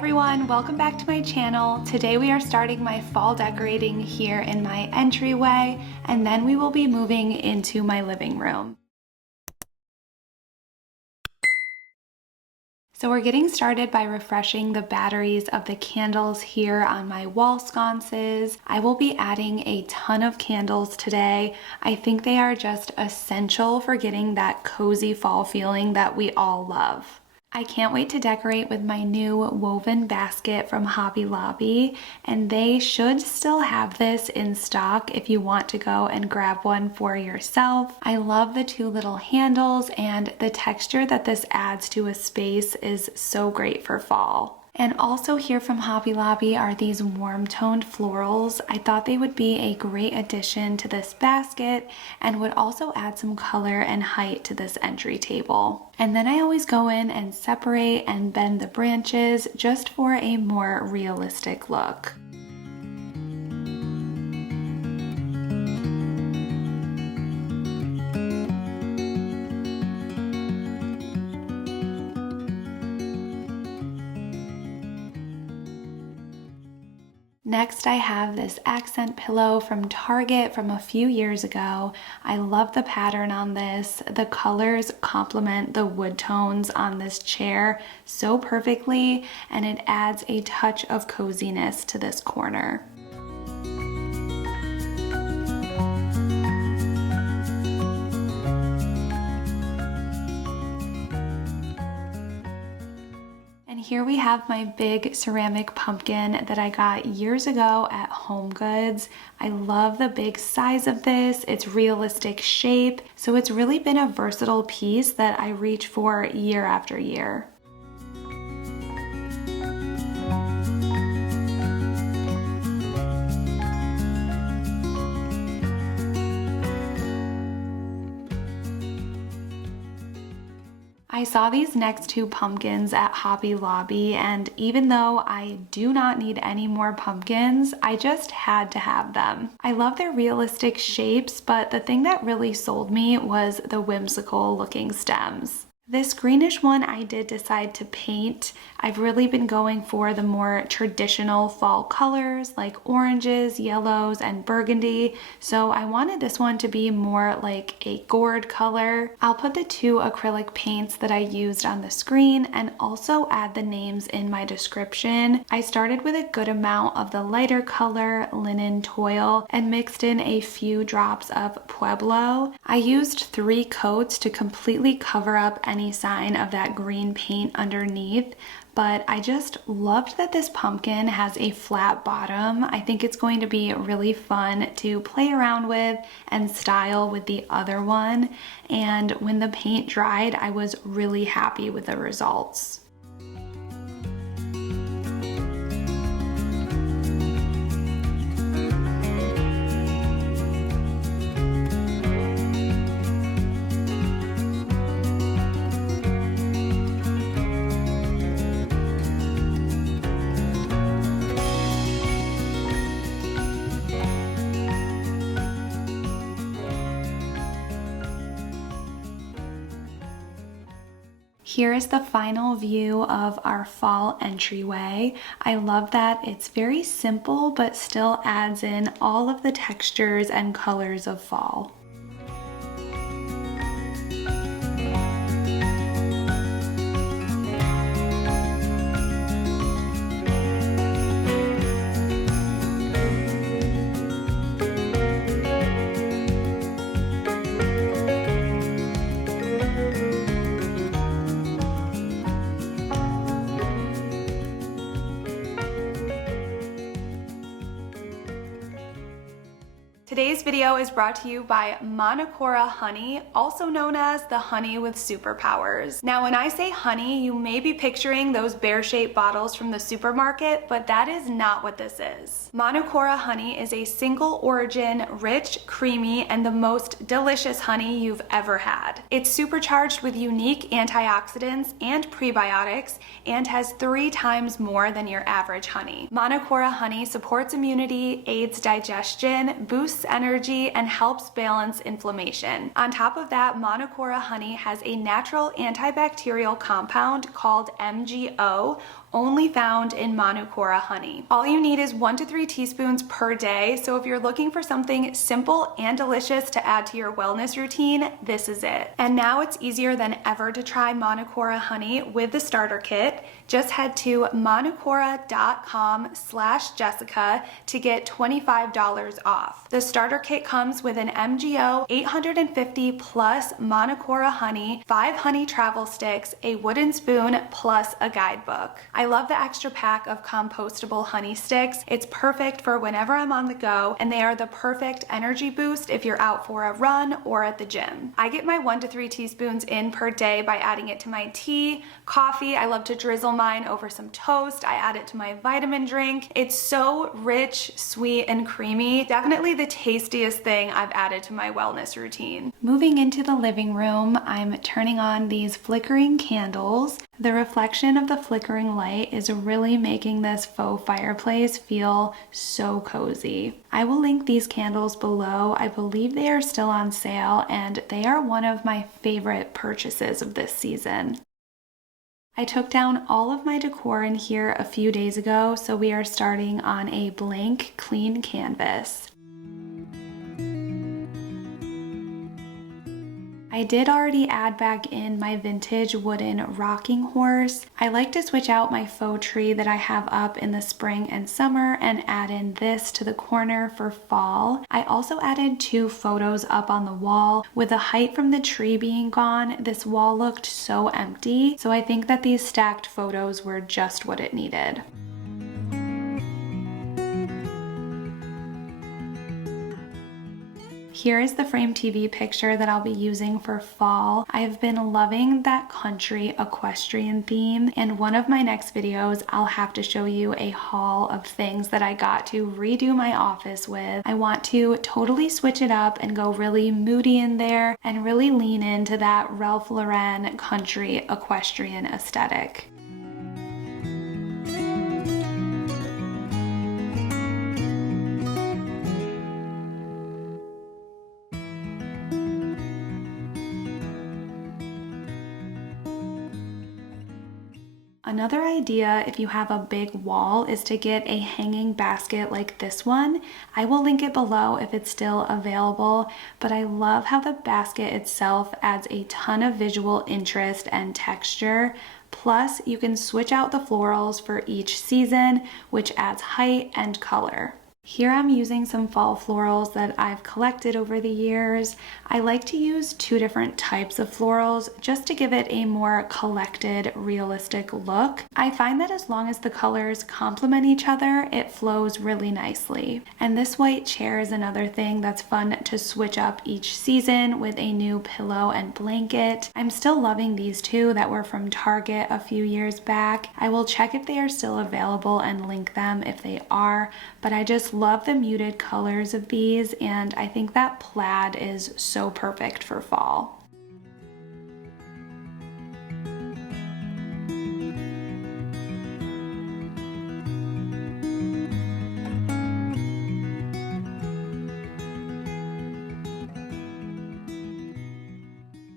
everyone, welcome back to my channel. Today we are starting my fall decorating here in my entryway, and then we will be moving into my living room. So we're getting started by refreshing the batteries of the candles here on my wall sconces. I will be adding a ton of candles today. I think they are just essential for getting that cozy fall feeling that we all love. I can't wait to decorate with my new woven basket from Hobby Lobby, and they should still have this in stock if you want to go and grab one for yourself. I love the two little handles, and the texture that this adds to a space is so great for fall. And also here from Hobby Lobby are these warm toned florals. I thought they would be a great addition to this basket and would also add some color and height to this entry table. And then I always go in and separate and bend the branches just for a more realistic look. Next, I have this accent pillow from Target from a few years ago. I love the pattern on this. The colors complement the wood tones on this chair so perfectly, and it adds a touch of coziness to this corner. Here we have my big ceramic pumpkin that I got years ago at HomeGoods. I love the big size of this. It's realistic shape, so it's really been a versatile piece that I reach for year after year. I saw these next two pumpkins at Hobby Lobby, and even though I do not need any more pumpkins, I just had to have them. I love their realistic shapes, but the thing that really sold me was the whimsical looking stems. This greenish one I did decide to paint. I've really been going for the more traditional fall colors like oranges, yellows, and burgundy, so I wanted this one to be more like a gourd color. I'll put the two acrylic paints that I used on the screen and also add the names in my description. I started with a good amount of the lighter color linen toil and mixed in a few drops of Pueblo. I used 3 coats to completely cover up any sign of that green paint underneath, but I just loved that this pumpkin has a flat bottom. I think it's going to be really fun to play around with and style with the other one, and when the paint dried, I was really happy with the results. Here is the final view of our fall entryway. I love that it's very simple but still adds in all of the textures and colors of fall. Today's video is brought to you by Monocora Honey, also known as the honey with superpowers. Now, when I say honey, you may be picturing those bear-shaped bottles from the supermarket, but that is not what this is. Monocora Honey is a single origin, rich, creamy, and the most delicious honey you've ever had. It's supercharged with unique antioxidants and prebiotics and has 3 times more than your average honey. Monocora Honey supports immunity, aids digestion, boosts energy, and helps balance inflammation. On top of that, Monocora Honey has a natural antibacterial compound called MGO, only found in Manukora honey. All you need is 1 to 3 teaspoons per day, so if you're looking for something simple and delicious to add to your wellness routine, this is it. And now it's easier than ever to try Manukora honey with the starter kit. Just head to manukora.com/Jessica to get $25 off. The starter kit comes with an MGO 850 plus Manukora honey, 5 honey travel sticks, a wooden spoon, plus a guidebook. I love the extra pack of compostable honey sticks. It's perfect for whenever I'm on the go, and they are the perfect energy boost if you're out for a run or at the gym. I get my 1 to 3 teaspoons in per day by adding it to my tea, coffee. I love to drizzle mine over some toast. I add it to my vitamin drink. It's so rich, sweet, and creamy. Definitely the tastiest thing I've added to my wellness routine. Moving into the living room, I'm turning on these flickering candles. The reflection of the flickering light is really making this faux fireplace feel so cozy. I will link these candles below. I believe they are still on sale, and they are one of my favorite purchases of this season. I took down all of my decor in here a few days ago, so we are starting on a blank, clean canvas. I did already add back in my vintage wooden rocking horse. I like to switch out my faux tree that I have up in the spring and summer and add in this to the corner for fall. I also added 2 photos up on the wall. With the height from the tree being gone, this wall looked so empty, so I think that these stacked photos were just what it needed. Here is the frame TV picture that I'll be using for fall. I've been loving that country equestrian theme, and one of my next videos I'll have to show you a haul of things that I got to redo my office with. I want to totally switch it up and go really moody in there and really lean into that Ralph Lauren country equestrian aesthetic. Another idea if you have a big wall is to get a hanging basket like this one. I will link it below if it's still available, but I love how the basket itself adds a ton of visual interest and texture. Plus, you can switch out the florals for each season, which adds height and color. Here I'm using some fall florals that I've collected over the years. I like to use 2 different types of florals just to give it a more collected, realistic look. I find that as long as the colors complement each other, it flows really nicely. And this white chair is another thing that's fun to switch up each season with a new pillow and blanket. I'm still loving these 2 that were from Target a few years back. I will check if they are still available and link them if they are, but I just love the muted colors of these, and I think that plaid is so perfect for fall.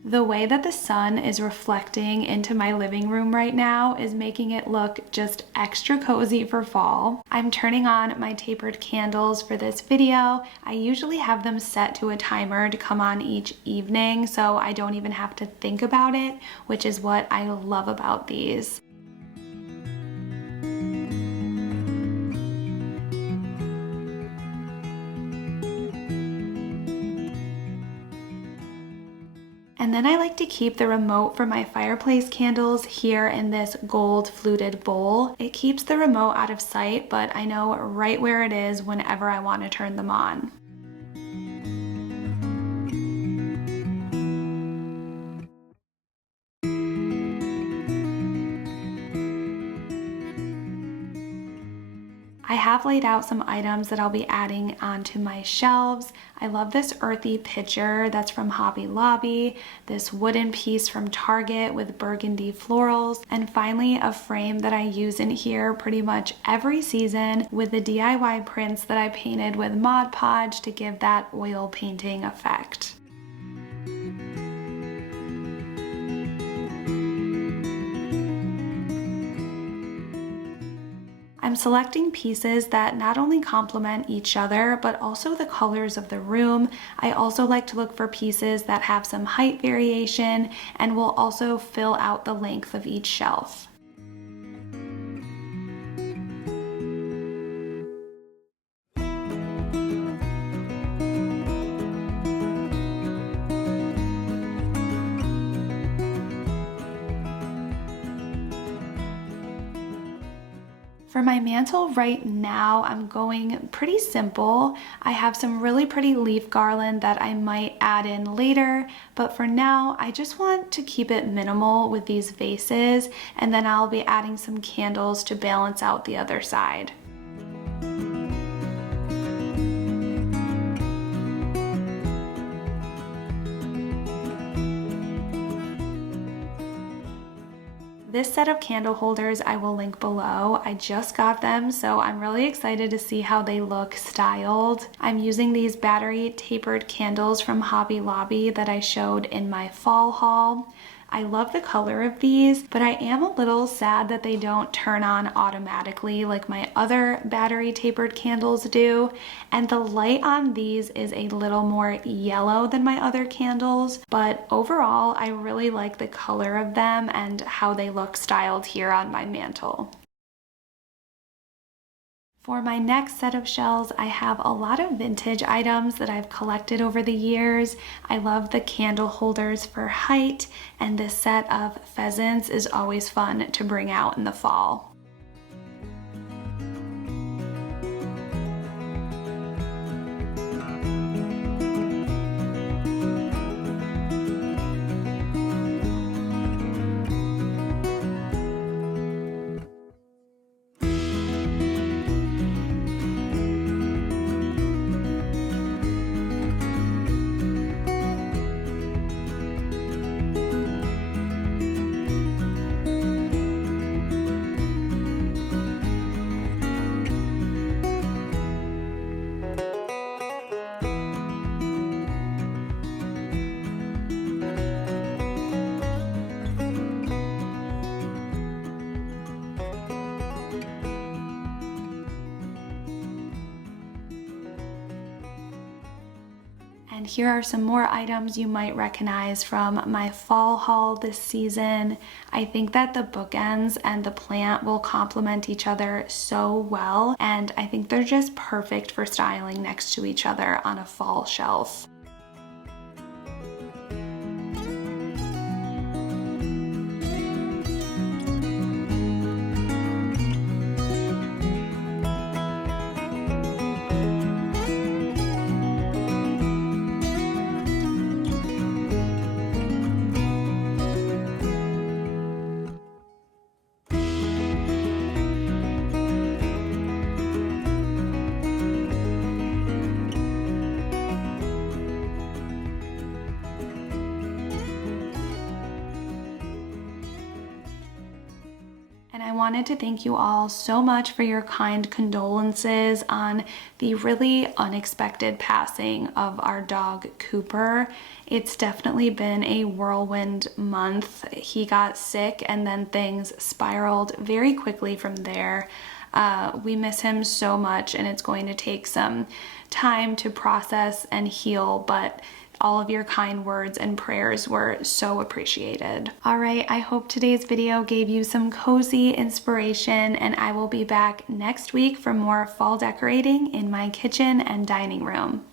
The way that the sun is reflecting into my living room right now is making it look just extra cozy for fall. I'm turning on my tapered candles for this video. I usually have them set to a timer to come on each evening, so I don't even have to think about it, which is what I love about these. And then I like to keep the remote for my fireplace candles here in this gold fluted bowl. It keeps the remote out of sight, but I know right where it is whenever I want to turn them on. I have laid out some items that I'll be adding onto my shelves. I love this earthy pitcher that's from Hobby Lobby, this wooden piece from Target with burgundy florals, and finally a frame that I use in here pretty much every season with the DIY prints that I painted with Mod Podge to give that oil painting effect. selecting pieces that not only complement each other, but also the colors of the room. I also like to look for pieces that have some height variation and will also fill out the length of each shelf. For my mantle right now, I'm going pretty simple. I have some really pretty leaf garland that I might add in later, but for now, I just want to keep it minimal with these vases, and then I'll be adding some candles to balance out the other side. This set of candle holders I will link below. I just got them, so I'm really excited to see how they look styled. I'm using these battery tapered candles from Hobby Lobby that I showed in my fall haul. I love the color of these, but I am a little sad that they don't turn on automatically like my other battery tapered candles do. And the light on these is a little more yellow than my other candles, but overall, I really like the color of them and how they look styled here on my mantle. For my next set of shelves, I have a lot of vintage items that I've collected over the years. I love the candle holders for height, and this set of pheasants is always fun to bring out in the fall. And here are some more items you might recognize from my fall haul this season. I think that the bookends and the plant will complement each other so well, and I think they're just perfect for styling next to each other on a fall shelf. I wanted to thank you all so much for your kind condolences on the really unexpected passing of our dog Cooper. It's definitely been a whirlwind month. He got sick and then things spiraled very quickly from there. We miss him so much, and it's going to take some time to process and heal, but all of your kind words and prayers were so appreciated. All right, I hope today's video gave you some cozy inspiration, and I will be back next week for more fall decorating in my kitchen and dining room.